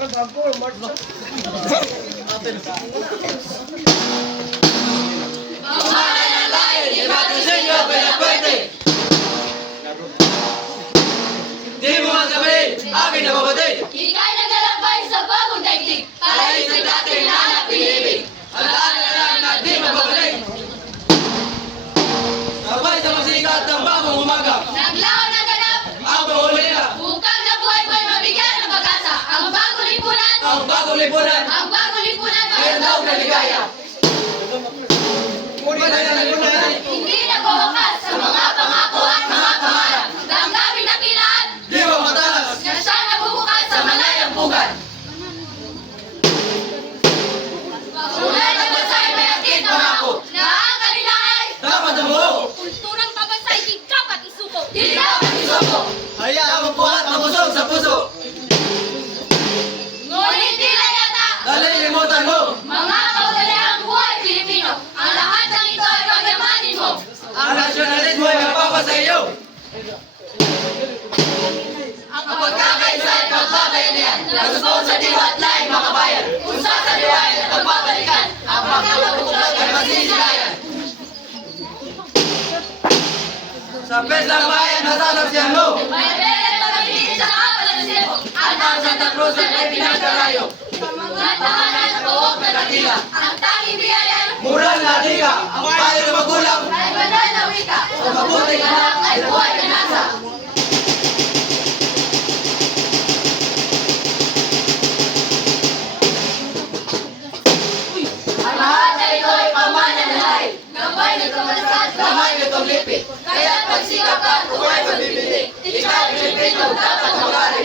Di mo masabihin, akin na mabatid! Ika'y naglalakbay sa bagong daigdig para isang dating hanap pinibig. Ang daan na lang na di mababalik! Sabay sa masikat ng bagong umaga, lipunan, ang bagong lipunan, mayroon daw na ligaya. Ngunit ay nalipunan, Hindi nagwawakas sa mga pangako at mga pangarap. Damdamin na pinaan, di mo matalas, na siya nabubukas sa malayang pugan. Tunay na bansay may akit pangako, na ang kanila ay dapat namuho. kulturang pabansay di dapat isuko. Di dapat isuko. Hayaan mo buhat na busog sa puso, ay pagbabayanihan, nagsusunod sa diwa at laing mga bayan. Kung sa diwain at pagbabalikan, ang pagkakabuklod ay magsisilayan. Sa petlang bayan, nasasaksiyan mo. May beret pagpilitin sa apat na sibo, at ang Santa Cruz ay may pinagdarayo. Sa mga tahanan na buhok na dakila, ang tanging biyaya Mura na ka, ang payo ng magulang, ay banal na wika. Sa mabuting anak ay buhay na nasa. Katika pango wetu Biblia, ikawa imepita utata na ubaya